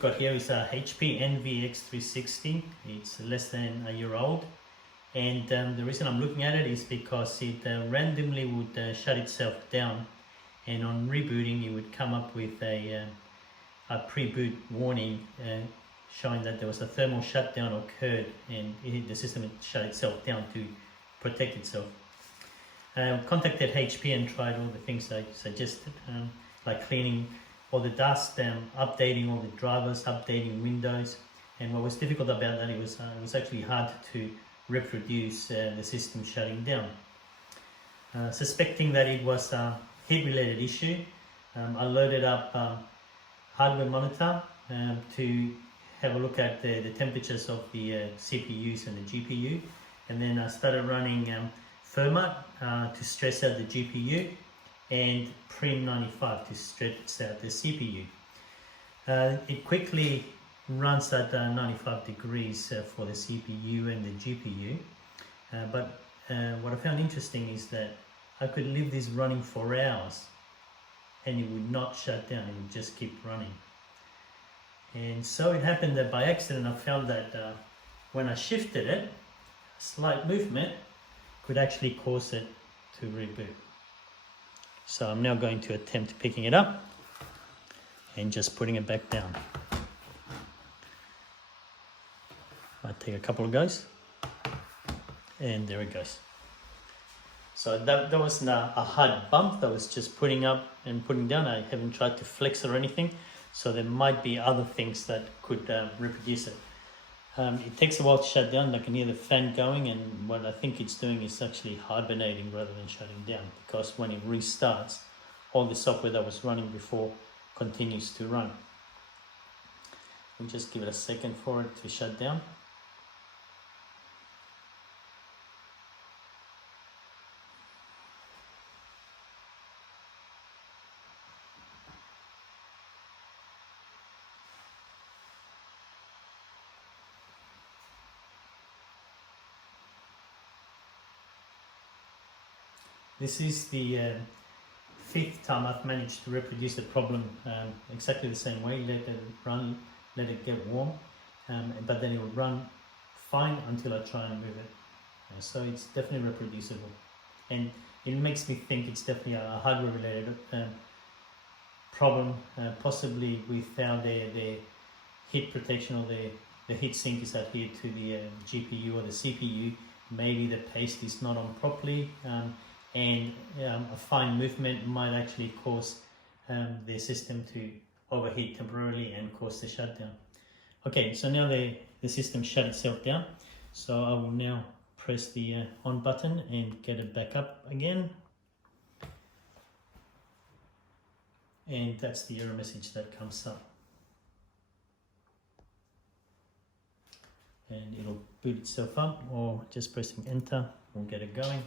Got here is a HP x360. It's less than a year old, and the reason I'm looking at it is because it randomly would shut itself down, and on rebooting it would come up with a pre-boot warning showing that there was a thermal shutdown occurred, and the system had shut itself down to protect itself. Contacted HP and tried all the things I suggested, like cleaning all the dust, updating all the drivers, updating Windows. And what was difficult about that, it was actually hard to reproduce the system shutting down. Suspecting that it was a heat-related issue, I loaded up hardware monitor to have a look at the temperatures of the CPUs and the GPU, and then I started running FurMark to stress out the GPU, and Prim 95 to stress out the CPU. It quickly runs at 95 degrees for the CPU and the GPU, but what I found interesting is that I could leave this running for hours and it would not shut down, it would just keep running. And so it happened that by accident I found that when I shifted it, a slight movement could actually cause it to reboot. So I'm now going to attempt picking it up and just putting it back down. I take a couple of goes, and there it goes. So that wasn't a hard bump, that was just putting up and putting down. I haven't tried to flex it or anything, so there might be other things that could reproduce it. It takes a while to shut down. I can hear the fan going, and what I think it's doing is actually hibernating rather than shutting down, because when it restarts, all the software that was running before continues to run. We'll just give it a second for it to shut down. This is the fifth time I've managed to reproduce the problem exactly the same way. Let it run, let it get warm, but then it will run fine until I try and move it. So it's definitely reproducible, and it makes me think it's definitely a hardware related problem, possibly with how the heat protection or the heat sink is adhered to the GPU or the CPU. Maybe the paste is not on properly, and a fine movement might actually cause the system to overheat temporarily and cause the shutdown. Okay, so now the system shut itself down, so I will now press the on button and get it back up again, and that's the error message that comes up, and it'll boot itself up, or just pressing enter will get it going.